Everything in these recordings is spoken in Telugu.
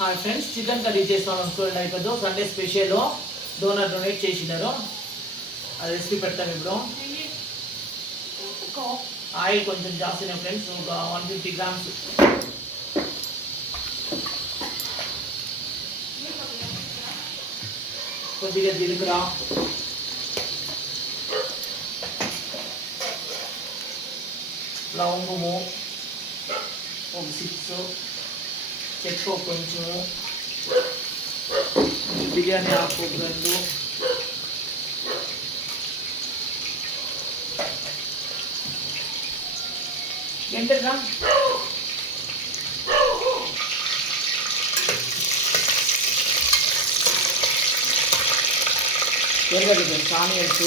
హాయ్ ఫ్రెండ్స్ చికెన్ కర్రీ చేస్తాను అనుకోండి అయిపోద్దు సండే స్పెషల్ డోనర్ డొనేట్ చేసినారు. అది రెసిపీ పెడతాను ఇప్పుడు. ఆయిల్ కొంచెం జాస్తినే ఫ్రెండ్స్ ఒక వన్ ఫిఫ్టీ గ్రామ్స్ కొద్దిగా జీలకర్ర. లవంగము. ఒక సిక్స్ చెక్క కొంచెము బిర్యానీ ఆకు ఒక రెండు ఎంతగా ఎరగడ్డ ఫ్రెండ్స్ ఆనియన్స్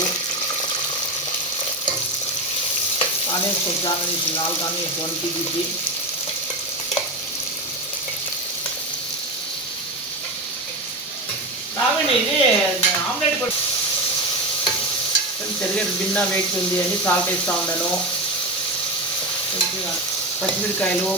ఆనియన్స్ కొంచెం ఆనియన్స్ నాలుగు ఆనియన్స్ వన్ కేజీకి రావండి ఇది ఆమ్లెట్ కూడా. తెరగడ్డ భిన్న వేస్తుంది అని సాల్ట్ వేస్తూ ఉన్నాను. పచ్చిమిరకాయలు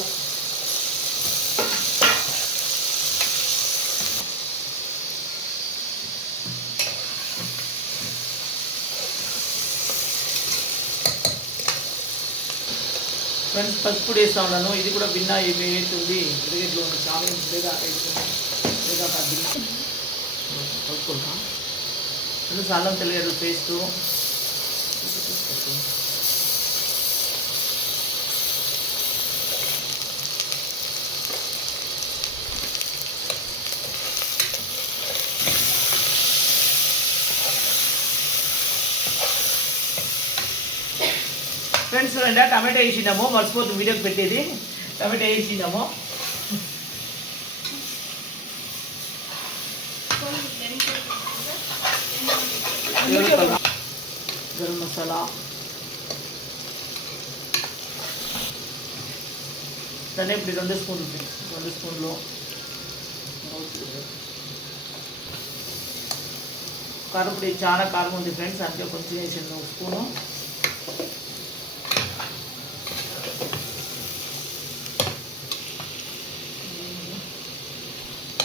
ఫ్రెండ్స్ పసుపు వేస్తూ ఉన్నాను. ఇది కూడా భిన్న ఇవి వేస్తుంది ఎరగడ్లు చాలా లేదా వేస్తుంది లేదా భిన్న కలుపుకుంటా ఫ్రెండ్స్ అల్లం తెలియదు పేస్టు. ఫ్రెండ్స్ చూడండి టమాటో వేసినాము మర్చిపోతుంది వీడియోకి పెట్టేది. టమాటో వేసినాము గరం మసాలా. దాన్ని ఇప్పుడు రెండు స్పూన్లు ఫ్రెండ్స్ రెండు స్పూన్లు. కారం చాలా కారం ఉంది ఫ్రెండ్స్ అంతే కొంచెం వేసింది ఒక స్పూను.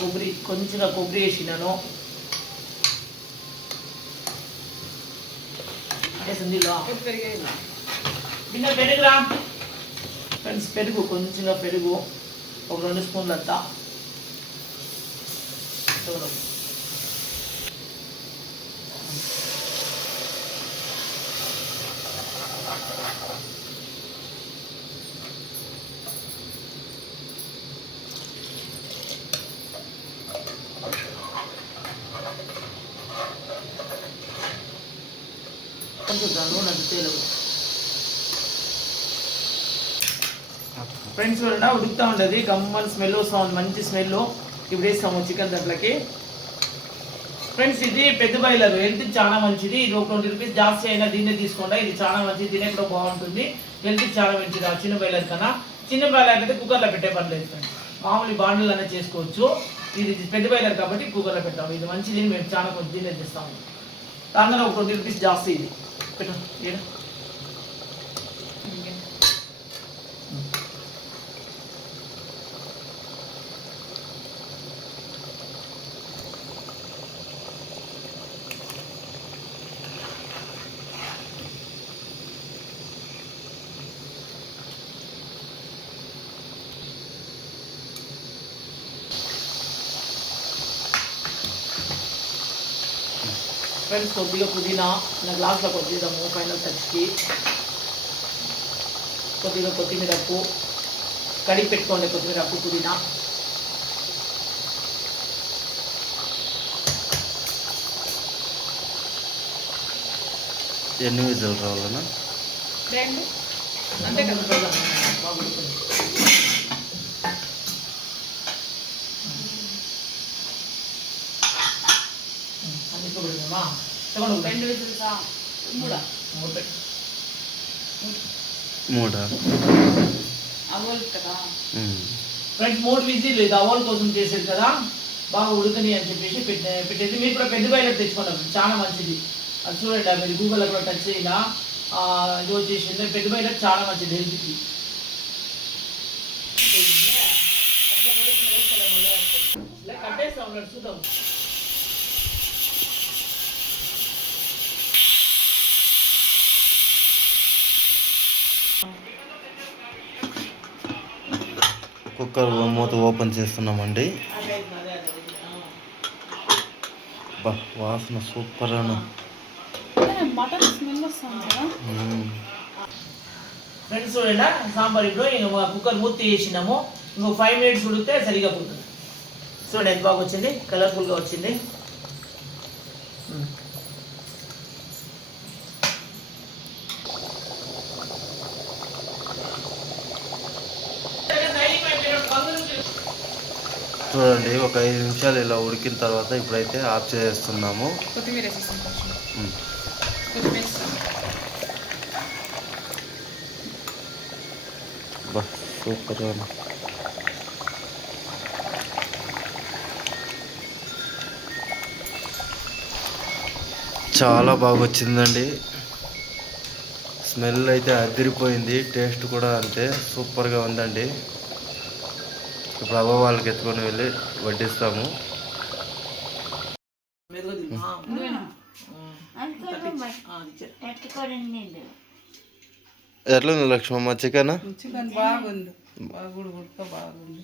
కొబ్బరి కొంచెంగా కొబ్బరి వేసినాను వేసిందిలో బిన్న పెరుగురా. ఫ్రెండ్స్ పెరుగు కొంచెంగా పెరుగు. ఒక రెండు స్పూన్లు పక్కన చూద్దాము నూనె తేలవు ఫ్రెండ్స్ వల్ల ఉడుకుతూ ఉండదు. గమ్మని స్మెల్ వస్తూ ఉంది మంచి స్మెల్ ఇప్పుడు వేస్తాము చికెన్ దట్లకి ఫ్రెండ్స్ ఇది పెద్ద బాయిలర్ హెల్త్ చాలా మంచిది. ఇది ఒక ట్వంటీ రూపీస్ జాస్తి అయినా దీన్నే తీసుకోండి. ఇది చాలా మంచిది. తినే కూడా బాగుంటుంది. హెల్త్ చాలా మంచిది. ఆ చిన్న బాయిలర్ కన్నా. చిన్న బాయిలర్ అయితే కుక్కర్లో పెట్టే పని లేదు ఫ్రెండ్స్ మామూలు బాండ్లు అనేది చేసుకోవచ్చు. ఇది పెద్ద బాయిలర్ కాబట్టి కుక్కర్లో పెట్టాము ఇది మంచిది. మేము చాలా కొంచెం దీన్నే తెస్తాము దానిలో ఒక ట్వంటీ రూపీస్ జాస్తి ఇది. పెట్టు ఈడ. ఫ్రెండ్స్ కొద్దిగా పుదీనా నా గ్లాస్లో కొద్దిదాము ఫైనల్ టచ్కి కొద్దిగా కొత్తిమీర అప్పు కడిగి పెట్టుకోండి కొత్తిమీర అప్పు పుదీనా ఎన్ని విజులు రావాలన్నా రెండు అంతే కదా బాగుంటుంది చూడమ్మా తಗೊಂಡು రెండు విజిల్సా మూడా? మూడు? పెట్టు మూడా కదా. ఫ్రెండ్స్ మూడు విజిల్ ఇది అవల్ కోసం చేసేది కదా. బాగా ఉడకని అని చెప్పేసి పెట్టే పెట్టేది మీరు కూడా పెద్ద బయలు తెచ్చుకోండి చాలా మంచిది. అది చూడండి మీరు గూగుల్లో కూడా టచ్ అయినా ఇది వచ్చేసింది పెద్ద బయలు చాలా మంచిది హెల్త్కి. కట్టేస్తాం చూద్దాం. కుక్కర్ మూత ఓపెన్ చేస్తున్నామండి. బా వాసన సూపర్ అను మటన్ స్మెల్ వస్తుంది కదా. ఫ్రెండ్స్ చూడండి సాంబార్ ఇప్పుడు ఇంక కుక్కర్ మూర్తి చేసినాము ఇంకో ఫైవ్ మినిట్స్ ఉడికితే సరిగా పుడుతుంది. చూడండి ఎంత బాగా వచ్చింది కలర్ఫుల్గా వచ్చింది. చూడండి ఒక ఐదు నిమిషాలు ఇలా ఉడికిన తర్వాత ఇప్పుడైతే ఆఫ్ చేస్తున్నాము సూపర్ చాలా బాగా వచ్చిందండి. స్మెల్ అయితే అదిరిపోయింది. టేస్ట్ కూడా అంతే. సూపర్గా ఉందండి. ఇప్పుడు అవ్వ వాళ్ళకి ఎత్తుకొని వెళ్ళి వడ్డిస్తాము. లేదు ఎట్లుంది లక్ష్మమ్మ? చికెన్? చికెన్ బాగుంది. బాగుడు ఉడక బాగుంది.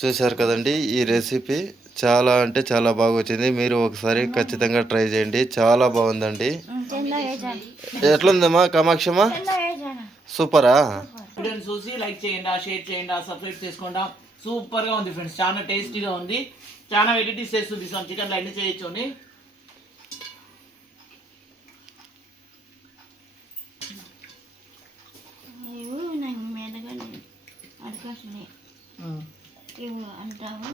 చూశారు కదండి ఈ రెసిపీ. చాలా అంటే చాలా బాగా వచ్చింది. మీరు ఒకసారి ఖచ్చితంగా ట్రై చేయండి. చాలా బాగుందండి. ఎట్లుందమ్మా? కామాక్షమ్మ? సూపరా? వీడియోని చూసి లైక్ చేయండి షేర్ చేయండి సబ్స్క్రైబ్ చేసుకోండి. సూపర్గా ఉంది ఫ్రెండ్స్ చాలా టేస్టీగా ఉంది. చాలా వెరైటీస్ చేస్తుంది చికెన్ అన్ని చేయొచ్చు ఇవి అంటావు?